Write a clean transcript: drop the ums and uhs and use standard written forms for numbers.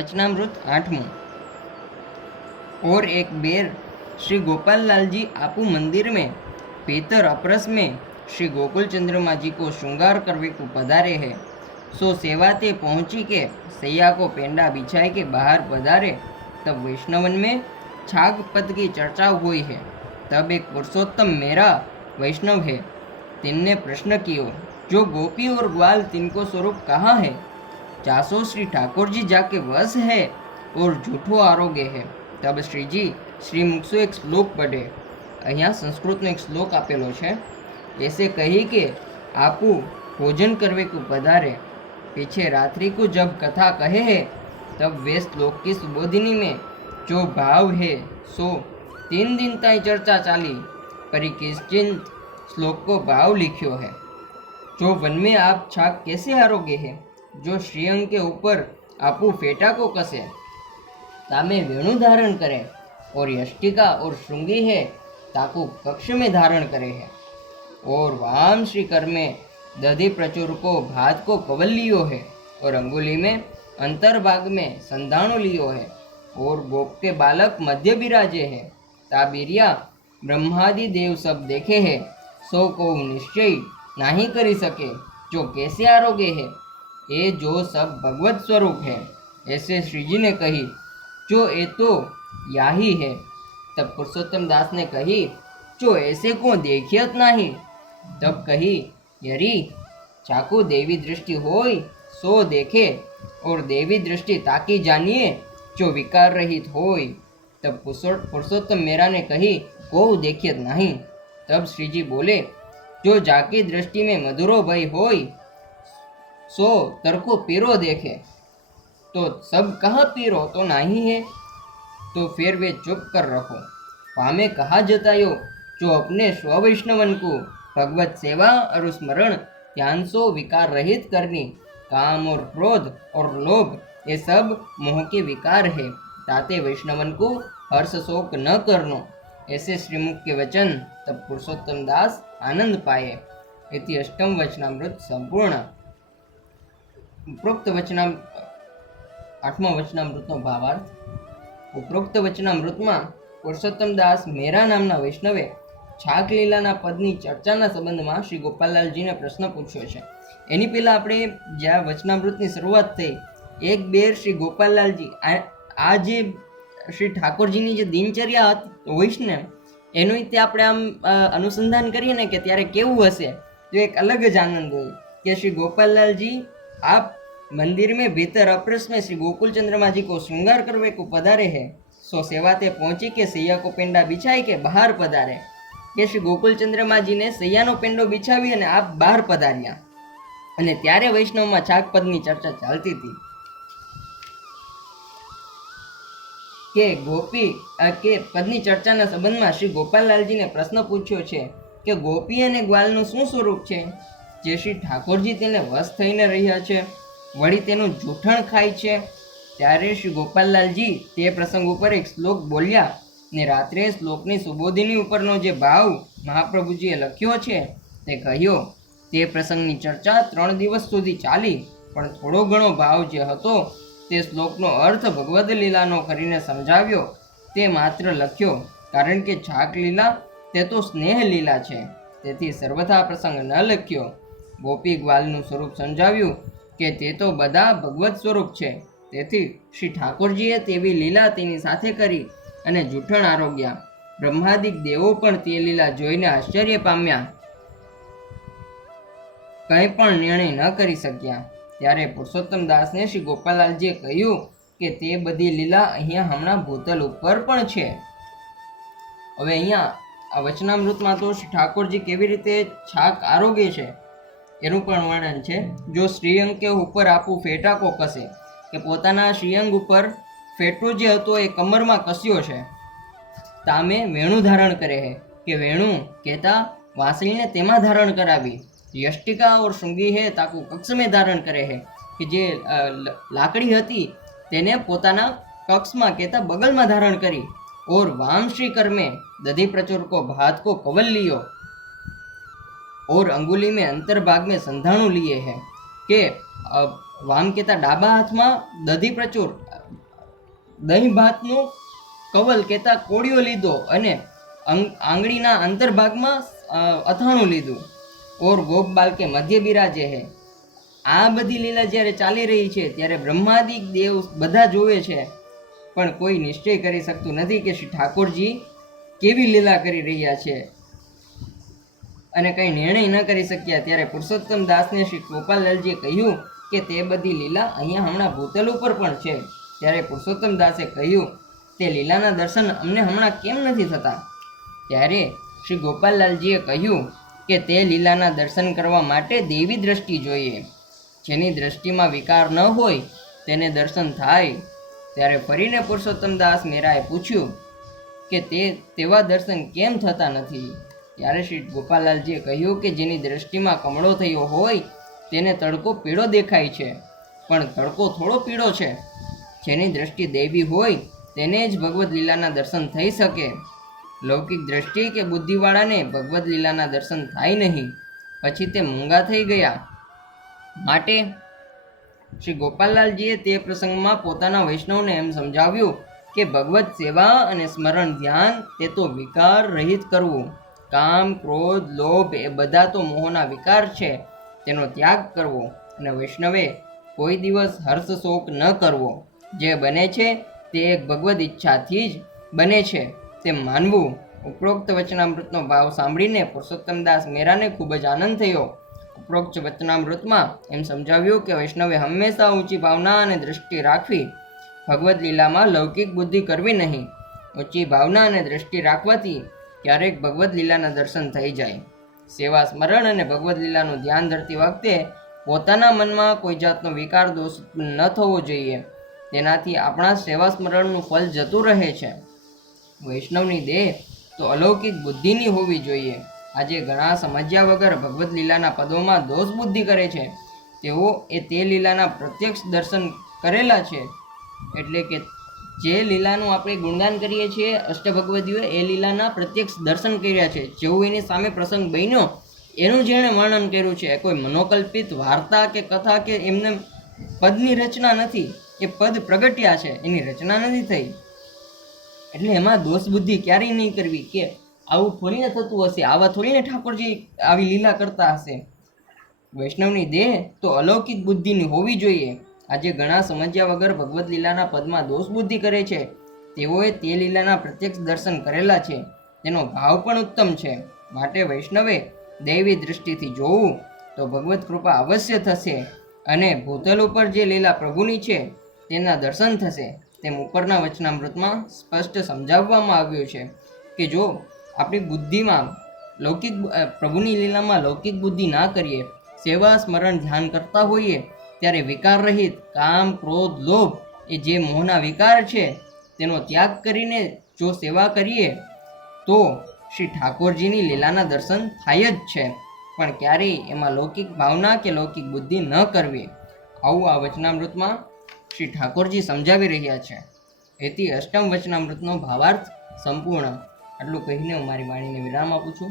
वचनामृत 8। और एक बेर श्री गोपाल लाल जी आपू मंदिर में पीतर अपरस में श्री गोकुल चंद्रमा जी को श्रृंगार करवे को पधारे है। सो सेवा ते पहुँची के सैया को पेंडा बिछाए के बाहर पधारे। तब वैष्णवन में छाग पद की चर्चा हुई है। तब एक पुरुषोत्तम मेरा वैष्णव है, तिनने प्रश्न कियो, जो गोपी और ग्वाल तिनको स्वरूप कहाँ है? जासो श्री ठाकुर जी जाके वस है और झूठो आरोग्य है। तब श्रीजी श्रीमुख एक श्लोक पढ़े। अहियाँ संस्कृतનો एक श्लोक आपेलो छे। ऐसे कही के आपू भोजन करवे को पधारे। पीछे रात्रि को जब कथा कहे है, तब वे श्लोक की सुबोधिनी में जो भाव है सो 3 दिन ताई चर्चा चाली, पर किसचिंत श्लोक को भाव लिखियो है। जो वन में आप छाक कैसे हारोगे है? जो श्रीअंग के ऊपर आपू फेटा को कसे, तामे वेणु धारण करे, और यष्टिका और श्रृंगी है ताकू कक्ष में धारण करे है। और वाम श्री कर में दधि प्रचुर को भात को कवल लियो है, और अंगुली में अंतर्भाग में संधाणु लियो है। और गोप के बालक मध्य बिराजे है। ताबिरिया ब्रह्मादि देव सब देखे है, सो को निश्चय नहीं करी सके। जो कैसे आरोग्य है, ये जो सब भगवत स्वरूप है। ऐसे श्रीजी ने कही, जो ये तो याही है। तब पुरुषोत्तम दास ने कही, जो ऐसे को देखियत नहीं। तब कही, यरी चाकू देवी दृष्टि होय सो देखे, और देवी दृष्टि ताकी जानिए जो विकार रहित होय। तब पुरुषोत्तम मेरा ने कही, को देखियत नहीं। तब श्रीजी बोले, जो जाकी दृष्टि में मधुरो भय होय सो तरको पीरो देखे। तो सब कहाँ पीरो तो नहीं है, तो फिर वे चुप कर रखो। पामे कहा जतायो, जो अपने स्ववैष्णवन को भगवत सेवा और स्मरण ध्यान सो विकार रहित करनी। काम और क्रोध और लोभ ये सब मोह के विकार है, ताते वैष्णवन को हर्ष शोक न करनो। ऐसे श्रीमुख के वचन तब पुरुषोत्तम दास आनंद पाए। इति अष्टम वचनामृत संपूर्ण। उपरोक्त वचनाम 8મા વચનામૃતનો ભાવાર્થ। ઉપરોક્ત વચનામૃતમાં પુરુષોત્તમ દાસ મેરા નામના વૈષ્ણવે છાગ લીલાના પદની ચર્ચાના સંબંધમાં શ્રી ગોપાલલાલજીને પ્રશ્ન પૂછ્યો છે। એની પહેલાં આપણે જ્યાં વચનામૃતની શરૂઆત થઈ, એક બેર શ્રી ગોપાલલાલજી આ જે શ્રી ઠાકોરજીની જે દિનચર્યા હોય છે ને, એનું તે આપણે આમ અનુસંધાન કરીએ ને કે ત્યારે કેવું હશે, તો એક અલગ જ આનંદ હોય કે શ્રી ગોપાલલાલજી आप मंदिर में भीतर अप्रस में श्री गोकुल चंद्रमा जी को श्रृंगार करवे को पधारे है। सो सेवाते पहुंची के सैया को पेंडा बिछाई के बहार पधारे। के श्री गोकुल चंद्रमा जी ने सैयानो पेंडो बिछावी अने आप बहार पधार्या, अने त्यारे वैष्णवमां छाग पदनी चर्चा चालती थी के गोपी के पदनी चर्चाना संबंधमां श्री गोपाललालजी ने प्रश्न पूछ्यो छे के गोपी अने ग्वालनुं शुं स्वरूप छे, जे श्री ठाकुरजी तेने वश थईने रह्या छे, वળી तेनुं जूठण खाय छे। त्यारे श्री गोपाललालजी ते प्रसंग उपर एक श्लोक बोल्या ने रात्रे श्लोकनी सुबोधिनी उपरनो जे भाव महाप्रभुजीए लख्यो छे ते कह्यो। ते प्रसंगनी चर्चा 3 દિવસ सुधी चाली, पण थोड़ो घणो भाव जे हतो ते श्लोकनो अर्थ भगवद लीलानो करीने समजाव्यो। ते मात्र लख्यो, कारण के छाक लीला ते तो स्नेह लीला छे, तेथी सर्वथा प्रसंग न लख्यो। गोपी ग्वालનું સ્વરૂપ સમજાવ્યું કે તે તો બધા ભગવત સ્વરૂપ છે, તેથી શ્રી ઠાકોરજીએ તેવી લીલા તેની સાથે કરી અને જૂઠણ આરોગ્યા। બ્રહ્માદિક દેવો પણ તે લીલા જોઈને આશ્ચર્ય પામ્યા, કંઈ પણ નિર્ણય ન કરી શક્યા। ત્યારે પુરુષોત્તમ દાસને શ્રી ગોપાલલાલજીએ કહ્યું કે તે બધી લીલા અહીંયા હમણાં ભૂતલ ઉપર પણ છે। હવે અહીંયા આ વચનામૃતમાં તો શ્રી ઠાકોરજી કેવી રીતે છાક આરોગે છે એનું પણ વર્ણન છે। જો શ્રીઅંગ કે ઉપર આપું ફેટા કો કસે, કે પોતાના શ્રીઅંગ ઉપર ફેટો જે હતો એ કમરમાં કસ્યો છે। તામે વેણુ ધારણ કરે છે, કે વેણુ કહેતા વાંસળીને તેમાં ધારણ કરાવી। यष्टिका और श्रृंगी है ताकू कक्ष में धारण करे है, कि जे लाकड़ी हती तेने पोताना कक्ष में कहता बगल में धारण करी। और वाम श्री कर में दधि प्रचुर को भात को कवल लियो, और अंगुली में अंतर्भाग में संधाणु लिए है। के वाम कहता डाबा हाथ में दधी प्रचुर દહીં ભાતનું કવલ કહેતા કોળિયો લીધો અને આંગળીના અંતર્ભાગમાં અથાણું લીધું. ઓર ગોપ બાલકે મધ્ય બિરાજે હે. આ બધી લીલા જ્યારે ચાલી રહી છે ત્યારે બ્રહ્માદિક દેવ બધા જોવે છે, પણ કોઈ નિશ્ચય કરી શકતું નથી કે શ્રી ઠાકોરજી કેવી લીલા કરી રહ્યા છે અને કંઈ નિર્ણય ન કરી શક્યા. ત્યારે પુરુષોત્તમ દાસને શ્રી ગોપાલલાલજીએ કહ્યું કે તે બધી લીલા અહીંયા હમણાં ભૂતલ ઉપર પણ છે. ત્યારે પુરુષોત્તમ દાસે કહ્યું, તે લીલાના દર્શન અમને હમણાં કેમ નથી થતા? ત્યારે શ્રી ગોપાલલાલજીએ કહ્યું કે તે લીલાના દર્શન કરવા માટે દેવી દ્રષ્ટિ જોઈએ. જેની દ્રષ્ટિમાં વિકાર ન હોય તેને દર્શન થાય. ત્યારે ફરીને પુરુષોત્તમ દાસ મેરાએ પૂછ્યું કે તેવા દર્શન કેમ થતા નથી? ત્યારે શ્રી ગોપાલલાલજીએ કહ્યું કે જેની દ્રષ્ટિમાં કમળો થયો હોય તેને તડકો પીળો દેખાય છે, પણ તડકો થોડો પીળો છે. જેની દ્રષ્ટિ દૈવી હોય તેને જ ભગવદ્ લીલાના દર્શન થઈ શકે. લૌકિક દ્રષ્ટિ કે બુદ્ધિવાળાને ભગવદ્ લીલાના દર્શન થાય નહીં, પછી તે મૂંગા થઈ ગયા. માટે શ્રી ગોપાલલાલજીએ તે પ્રસંગમાં પોતાના વૈષ્ણવને એમ સમજાવ્યું કે ભગવત સેવા અને સ્મરણ ધ્યાન તે તો વિકાર રહિત કરવું. કામ, ક્રોધ, લોભ એ બધા તો મોહના વિકાર છે, તેનો ત્યાગ કરવો. અને વૈષ્ણવે કોઈ દિવસ હર્ષ શોક ન કરવો. જે બને છે તે એક ભગવદ ઈચ્છાથી જ બને છે તેમ માનવું. ઉપરોક્ત વચનામૃતનો ભાવ સાંભળીને પુરુષોત્તમદાસ મેરાને ખૂબ જ આનંદ થયો. ઉપરોક્ત વચનામૃતમાં એમ સમજાવ્યું કે વૈષ્ણવે હંમેશા ઊંચી ભાવના અને દૃષ્ટિ રાખવી. ભગવદ્ લીલામાં લૌકિક બુદ્ધિ કરવી નહીં. ઊંચી ભાવના અને દૃષ્ટિ રાખવાથી ક્યારેક ભગવદ્ લીલાના દર્શન થઈ જાય. સેવા સ્મરણ અને ભગવદ્ લીલાનું ધ્યાન ધરતી વખતે પોતાના મનમાં કોઈ જાતનો વિકાર દોષ ન થવો જોઈએ. તેનાથી આપણા સેવા સ્મરણનું ફળ જતું રહે છે. વૈષ્ણવની દેહ તો અલૌકિક બુદ્ધિની હોવી જોઈએ. આજે ઘણા સમજ્યા વગર ભગવદ્ લીલાના પદોમાં દોષ બુદ્ધિ કરે છે. તેઓ તે લીલાના પ્રત્યક્ષ દર્શન કરેલા છે. એટલે કે જે લીલાનું આપણે ગુણગાન કરીએ છીએ અષ્ટભગવદીઓએ એ લીલાના પ્રત્યક્ષ દર્શન કર્યા છે. જેવું એની સામે પ્રસંગ બન્યો એનું જેણે વર્ણન કર્યું છે. કોઈ મનોકલ્પિત વાર્તા કે કથા કે એમને પદની રચના નથી. એ પદ પ્રગટ્યા છે, એની રચના નથી થઈ. એટલે એમાં દોષ બુદ્ધિ ક્યારેય નહીં કરવી કે આવું થોડીને થતું હશે, આવા થોડીને ઠાકોરજી આવી લીલા કરતા હશે. વૈષ્ણવની દેહ તો અલૌકિક બુદ્ધિની હોવી જોઈએ. આજે ઘણા સમજ્યા વગર ભગવદ્ લીલાના પદમાં દોષ બુદ્ધિ કરે છે. તેઓએ તે લીલાના પ્રત્યક્ષ દર્શન કરેલા છે, તેનો ભાવ પણ ઉત્તમ છે. માટે વૈષ્ણવે દૈવી દૃષ્ટિથી જોવું તો ભગવદ્ કૃપા અવશ્ય થશે અને ભૂતલ ઉપર જે લીલા પ્રભુની છે તેના દર્શન થશે. તેમ ઉપરના વચનામૃતમાં સ્પષ્ટ સમજાવવામાં આવ્યું છે કે જો આપણી બુદ્ધિમાં લૌકિક પ્રભુની લીલામાં લૌકિક બુદ્ધિ ના કરીએ, સેવા સ્મરણ ધ્યાન કરતા હોઈએ, ત્યારે વિકાર રહિત કામ, ક્રોધ, લોભ એ જે મોહના વિકાર છે તેનો ત્યાગ કરીને જો સેવા કરીએ તો શ્રી ઠાકોરજીની લીલાના દર્શન થાય જ છે. પણ ક્યારેય એમાં લૌકિક ભાવના કે લૌકિક બુદ્ધિ ન કરવી. આવું આ વચનામૃતમાં શ્રી ઠાકોરજી સમજાવી રહ્યા છે. એથી અષ્ટમ વચનામૃતનો ભાવાર્થ સંપૂર્ણ. આટલું કહીને હું મારી વાણીને વિરામ આપું છું.